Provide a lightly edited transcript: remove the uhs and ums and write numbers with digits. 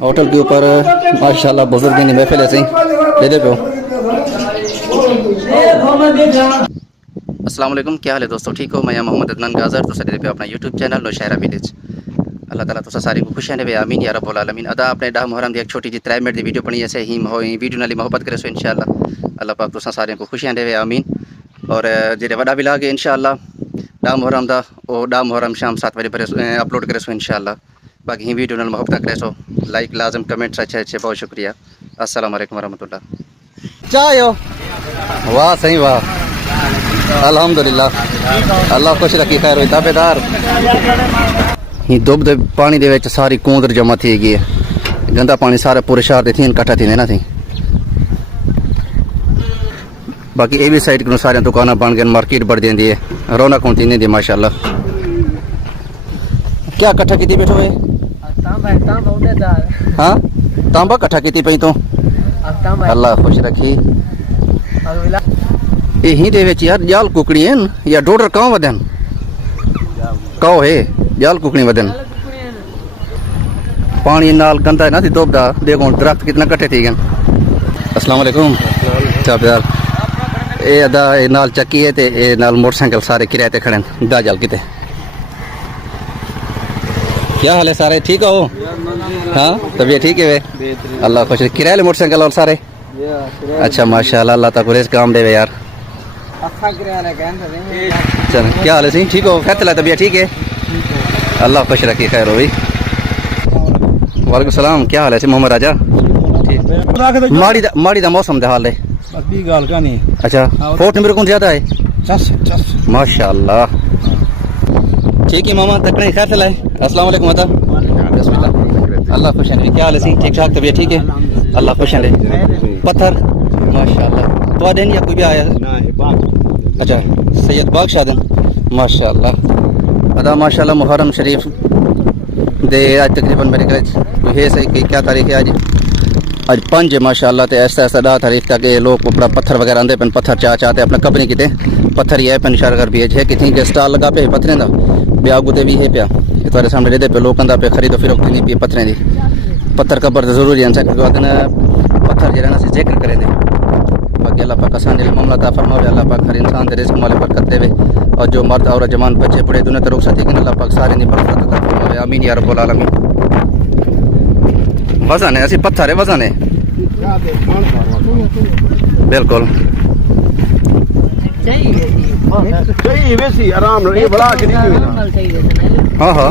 Hotel के ऊपर माशाल्लाह बुजुर्ग की महफिल ऐसे दे दे पे। अस्सलाम वालेकुम, क्या हाल है दोस्तों, ठीक हो? मैं मोहम्मद अदनान गाजर तो सर पे अपना यूट्यूब चैनल नौशहरा विलेज। अल्लाह ताला तुसा सारी को खुशियां देवे, आमीन या रब्बुल आलमीन। अदा अपने डाह मुहर्रम दी एक छोटी जी 3 मिनट दी वीडियो बनी ऐसे ही हो वीडियो नाली मोहब्बत करे सो इंशाअल्लाह अल्लाह पाक तुसा सारे को खुशियां देवे, आमीन। और जेडे वड़ा विलाग है इंशाअल्लाह डाह मुहर्रम दा ओ डाह मुहर्रम शाम 7 बजे पर अपलोड करे सो इंशाअल्लाह। बाकी ही वीडियो नाल मोहब्बत करे सो लाइक लाजम कमेंट्स अच्छे अच्छे, बहुत शुक्रिया। अस्सलाम वालेकुम वरहमतुल्लाह। चायो वाह सही वाह, अल्हम्दुलिल्लाह अल्लाह खुश रखी, खैर होई ताबेदार। ही दुब दे पानी दे विच सारी कूंदर जमा थी गई है, गंदा पानी सारा पूरे शहर दे थी इकट्ठा थी ना थी। बाकी ये भी साइड को सारे दुकाना बन गए, मार्केट बढ़ जाती है, रौनक होती नहीं दी माशाल्लाह। क्या कट्ठा की बैठो है? हाँ तांबा कट्ठा की पई तो अल्लाह खुश रखी। यही दे विच यार जाल कुकड़ी है या डोडर काव वदन काव है जाल कुकड़ी वदन। पानी नाल गंदा है ना थी दोबदा, देखो दरख्त कितना कट्ठे थी गए। अस्सलाम वालेकुम चाबदार। ए अदा ए नाल चक्की है ते ए नाल मोटरसाइकिल सारे किराए ते खड़े दा जाल किते। क्या हाल है सारे, ठीक हो? हाँ तबीयत ठीक है वे, अल्लाह खुश। किराए मोटरसाइकिल और सारे अच्छा माशाल्लाह, अल्लाह तक रेस काम देवे यार। चल क्या हाल है सी, ठीक हो? खैर चला तबीयत ठीक है, अल्लाह खुश रखी, खैर हो भाई। वालेकुम सलाम, क्या हाल है सी मोहम्मद राजा? माड़ी दा मौसम दे हाल है गाल का नहीं। अच्छा फोर्ट नंबर कौन ज्यादा है माशाल्लाह, ठीक है मामा तकने खैर चला है। अस्सलाम वालेकुम अता, अल्लाह खुश है। क्या हाल है सी, ठीक ठाक तबीयत ठीक है, अल्लाह खुश है। पत्थर माशाल्लाह तो दिन या कोई भी आया? अच्छा सैयद बागशाह माशाल्लाह अदा माशाल्लाह। मुहर्रम शरीफ दे आज तकरीबन मेरे ख्याल है सही कि क्या तारीख है आज? आज 5 है माशाल्लाह। तो ऐसा ऐसा 10 तारीख तक ये लोग अपना पत्थर वगैरह आते पेन, पत्थर चाहते अपना कबरी किते पत्थर ही है पेन इशारा कर भेज है कि थी के स्टाल लगा पे पत्थरें का ब्यागू ते भी है पिया ये तुम्हारे सामने रहते पे लोग पे खरीदो फिरोख्त नहीं पी पत्थरें की। पत्थर कबर तो जरूरी है पत्थर जो ना जिक्र करे दे। बाकी अल्लाह पाक आसान मामला ता फरमावे, अल्लाह पाक हर इंसान दे रिज़्क़ माले बरकत देवे, और जो मर्द और जवान बच्चे बूढ़े दुनिया ते रुखसत है अल्लाह पाक सारे दी बरकत अता फरमावे, आमीन या रब्बुल आलमीन। वजन है ऐसी पत्थर है, वजन है बिल्कुल आराम हाँ हाँ